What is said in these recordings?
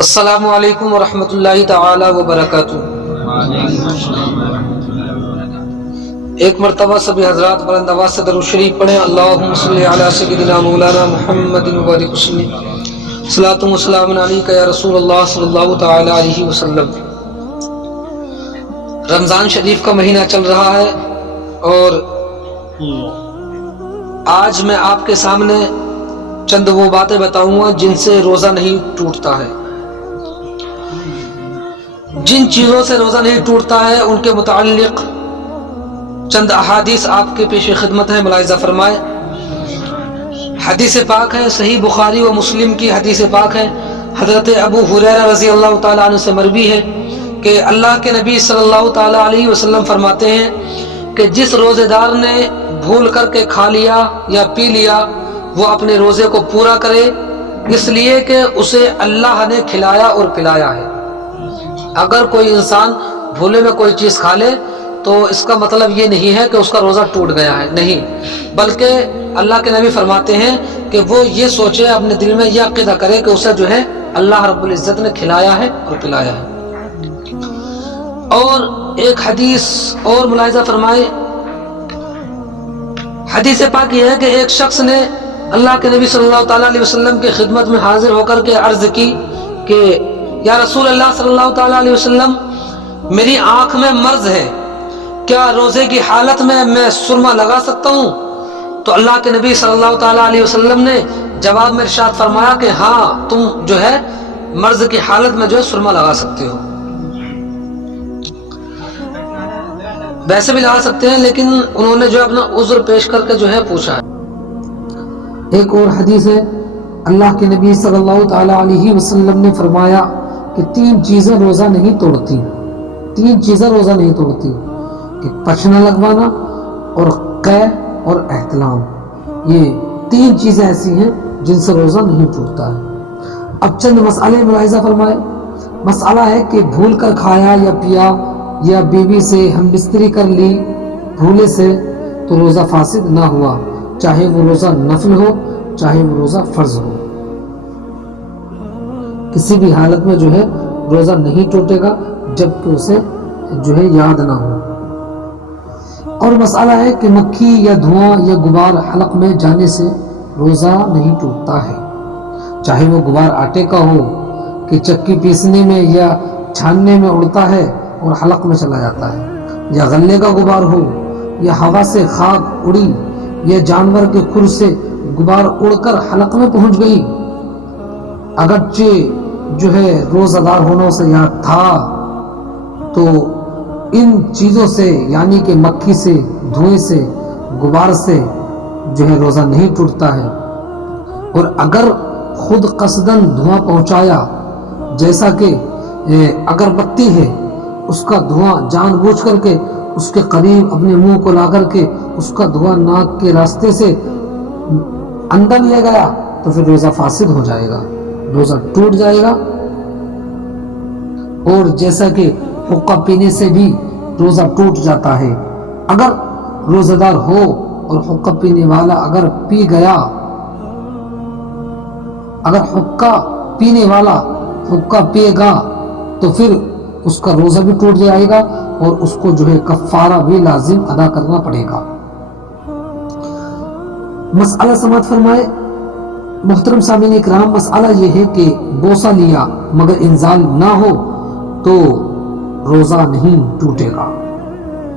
السلام علیکم ورحمۃ اللہ تعالی وبرکاتہ۔ ایک مرتبہ سبھی حضرات بلند آواز سے درود شریف پڑھیں۔ اللہم صلی علی سیدنا مولانا محمد وبارک وسلم۔ صلاۃ و سلام علیک یا رسول اللہ صلی اللہ تعالی علیہ وسلم۔ رمضان شریف کا مہینہ چل رہا ہے اور آج میں آپ کے سامنے چند وہ باتیں بتاؤں گا جن سے روزہ نہیں ٹوٹتا ہے۔ جن چیزوں سے روزہ نہیں ٹوٹتا ہے ان کے متعلق چند احادیث آپ کے پیش خدمت ہے، ملاحظہ فرمائے۔ حدیث پاک ہے، صحیح بخاری و مسلم کی حدیث پاک ہے، حضرت ابو ہریرہ رضی اللہ تعالیٰ عنہ سے مروی ہے کہ اللہ کے نبی صلی اللہ تعالیٰ علیہ وسلم فرماتے ہیں کہ جس روزے دار نے بھول کر کے کھا لیا یا پی لیا وہ اپنے روزے کو پورا کرے، اس لیے کہ اسے اللہ نے کھلایا اور پلایا ہے۔ اگر کوئی انسان بھولے میں کوئی چیز کھا لے تو اس کا مطلب یہ نہیں ہے کہ اس کا روزہ ٹوٹ گیا ہے، نہیں، بلکہ اللہ کے نبی فرماتے ہیں کہ وہ یہ سوچے، اپنے دل میں یہ عقیدہ کرے کہ اسے جو ہے اللہ رب العزت نے کھلایا ہے اور پلایا ہے۔ اور ایک حدیث اور ملاحظہ فرمائے، حدیث پاک یہ ہے کہ ایک شخص نے اللہ کے نبی صلی اللہ تعالیٰ علیہ وسلم کی خدمت میں حاضر ہو کر کے عرض کی کہ یا رسول اللہ صلی اللہ تعالیٰ علیہ وسلم، میری آنکھ میں مرض ہے، کیا روزے کی حالت میں سرما لگا سکتا ہوں؟ تو اللہ کے نبی صلی اللہ تعالیٰ علیہ وسلم نے جواب میں ارشاد فرمایا کہ ہاں، تم جو ہے مرض کی حالت میں جو ہے سرما لگا سکتے ہو۔ ویسے بھی لگا سکتے ہیں، لیکن انہوں نے جو اپنا عذر پیش کر کے جو ہے پوچھا ہے۔ ایک اور حدیث ہے، اللہ کے نبی صلی اللہ تعالیٰ علیہ وسلم نے فرمایا کہ تین چیزیں روزہ نہیں توڑتی، تین چیزیں روزہ نہیں توڑتی، کہ پچھنا لگوانا اور قے اور احتلام، یہ تین چیزیں ایسی ہیں جن سے روزہ نہیں ٹوٹتا ہے۔ اب چند مسئلے ملاحظہ فرمائے۔ مسئلہ ہے کہ بھول کر کھایا یا پیا یا بیوی سے ہم بستری کر لی بھولے سے تو روزہ فاسد نہ ہوا، چاہے وہ روزہ نفل ہو چاہے وہ روزہ فرض ہو، کسی بھی حالت میں جو ہے روزہ نہیں ٹوٹے گا جب کہ اسے جو ہے یاد نہ ہو۔ اور مسئلہ ہے کہ مکھی یا دھواں یا غبار حلق میں جانے سے روزہ نہیں ٹوٹتا ہے، چاہے وہ غبار آٹے کا ہو کہ چکی پیسنے میں یا چھاننے میں اڑتا ہے اور حلق میں چلا جاتا ہے، یا غلے کا غبار ہو یا ہوا سے خاک اڑی یا جانور کے کھر سے غبار اڑ کر حلق میں پہنچ گئی، اگرچہ جو ہے روزہ دار ہونا اسے یاد تھا تو ان چیزوں سے یعنی کہ مکھی سے، دھوئیں سے، غبار سے جو ہے روزہ نہیں ٹوٹتا ہے۔ اور اگر خود قصداً دھواں پہنچایا، جیسا کہ اگر بتی ہے اس کا دھواں جان بوجھ کر کے اس کے قریب اپنے منہ کو لا کر کے اس کا دھواں ناک کے راستے سے اندر لے گیا تو پھر روزہ فاسد ہو جائے گا، روزہ ٹوٹ جائے گا۔ اور جیسا کہ حقہ پینے سے بھی روزہ ٹوٹ جاتا ہے، اگر روزہ دار ہو اور حقہ پینے والا اگر پی گیا، اگر حقہ پینے والا حقہ پیے گا تو پھر اس کا روزہ بھی ٹوٹ جائے گا اور اس کو جو ہے کفارہ بھی لازم ادا کرنا پڑے گا۔ مسئلہ سماعت فرمائے محترم سامعین اکرام، مسئلہ یہ ہے کہ بوسہ لیا مگر انزال نہ ہو تو روزہ نہیں ٹوٹے گا،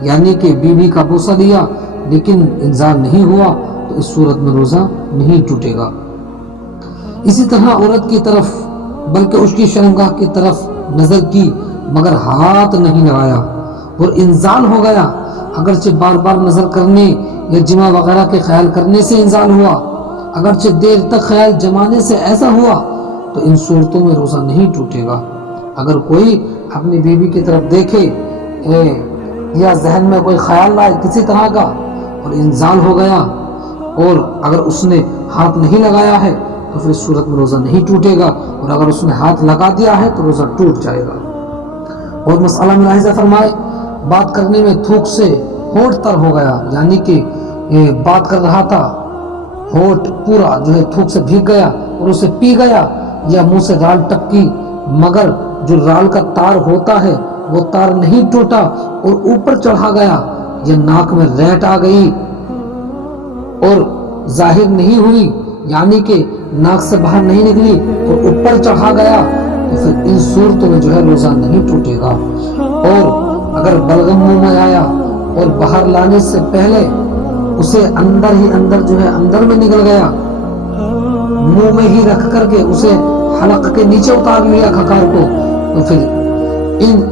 یعنی کہ بیوی کا بوسہ لیا لیکن انزال نہیں ہوا تو اس صورت میں روزہ نہیں ٹوٹے گا۔ اسی طرح عورت کی طرف بلکہ اس کی شرمگاہ کی طرف نظر کی مگر ہاتھ نہیں لگایا اور انزال ہو گیا، اگرچہ بار بار نظر کرنے یا جمع وغیرہ کے خیال کرنے سے انزال ہوا، اگرچہ دیر تک خیال جمانے سے ایسا ہوا تو ان صورتوں میں روزہ نہیں ٹوٹے گا۔ اگر کوئی اپنی بیوی کی طرف دیکھے یا ذہن میں کوئی خیال لائے کسی طرح کا اور انزال ہو گیا اور اگر اس نے ہاتھ نہیں لگایا ہے تو پھر اس صورت میں روزہ نہیں ٹوٹے گا، اور اگر اس نے ہاتھ لگا دیا ہے تو روزہ ٹوٹ جائے گا۔ اور مسئلہ ملاحظہ فرمائے، بات کرنے میں تھوک سے ہونٹ تر ہو گیا، یعنی کہ بات کر رہا تھا، ہونٹ پورا جو ہے تھوک سے بھیگ گیا اور اسے پی گیا، یا منہ سے دال ٹپکی مگر جو رال کا تار ہوتا ہے وہ تار نہیں ٹوٹا اور اوپر چڑھا گیا، یا ناک میں ریٹ آ گئی اور ظاہر نہیں ہوئی، یعنی کہ ناک سے باہر نہیں نکلی اور اوپر چڑھا گیا، تو پھر ان صورتوں میں جو ہے روزہ نہیں ٹوٹے گا۔ اور اگر بلغم منہ میں آیا اور باہر لانے سے پہلے اسے اندر ہی اندر جو ہے اندر میں نکل گیا، منہ میں ہی رکھ کر کے اسے حلق کے نیچے اتار لیا کھکار کو، تو پھر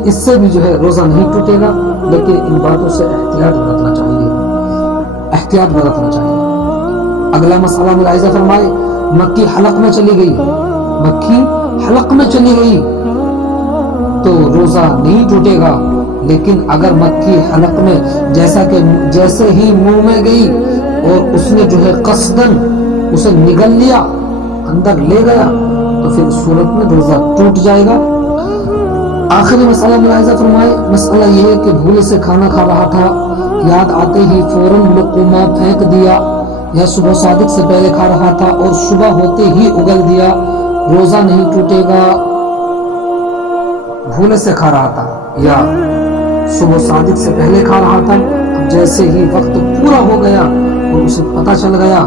اس سے بھی جو ہے روزہ نہیں ٹوٹے گا، لیکن ان باتوں سے احتیاط برتنا چاہیے۔ اگلا مسئلہ ملاحظہ فرمائے، مکھی حلق میں چلی گئی، مکھی حلق میں چلی گئی تو روزہ نہیں ٹوٹے گا، لیکن اگر مکھی حلق میں جیسے ہی منہ میں گئی اور اس نے جو ہے قصدن اسے نگل لیا، اندر لے گیا، تو پھر اس صورت میں روزہ ٹوٹ جائے گا۔ آخری مسئلہ ملاحظہ فرمائے، مسئلہ یہ ہے کہ بھولے سے کھانا کھا رہا تھا، یاد آتے ہی فوراً لقمہ پھینک دیا، یا صبح صادق سے پہلے کھا رہا تھا اور صبح ہوتے ہی اگل دیا، روزہ نہیں ٹوٹے گا۔ بھولے سے کھا رہا تھا یا صبح صادق سے پہلے کھا رہا تھا، اب جیسے ہی وقت پورا ہو گیا اور اسے پتہ چل گیا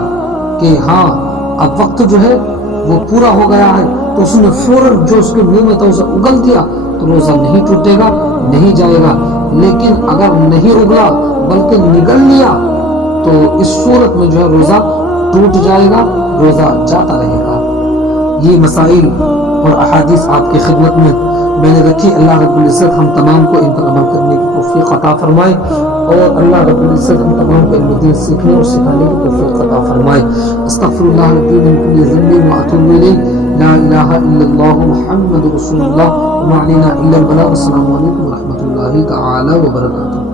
کہ ہاں اب وقت جو ہے وہ پورا ہو گیا ہے، تو اس نے فوراً جو اس کے منہ میں تھا اسے اگل دیا، تو روزہ نہیں ٹوٹے گا، نہیں جائے گا۔ لیکن اگر نہیں اگلا بلکہ نگل لیا تو اس صورت میں جو ہے روزہ ٹوٹ جائے گا، روزہ جاتا رہے گا۔ یہ مسائل اور احادیث آپ کی خدمت میں میں نے رکھی۔ اللہ رب العزت ہم تمام کو ان پر عمل کرنے کی توفیق عطا فرمائے، اور اللہ رب العزت ہم تمام کو علم دین سیکھنے اور سکھانے کی توفیق عطا فرمائے۔ استغفر اللہ ربی من کل ذنب واتوب الیہ، لا الہ الا اللہ محمد رسول اللہ، وما علینا الا البلاغ۔ السلام علیکم ورحمۃ اللہ تعالی وبرکاتہ۔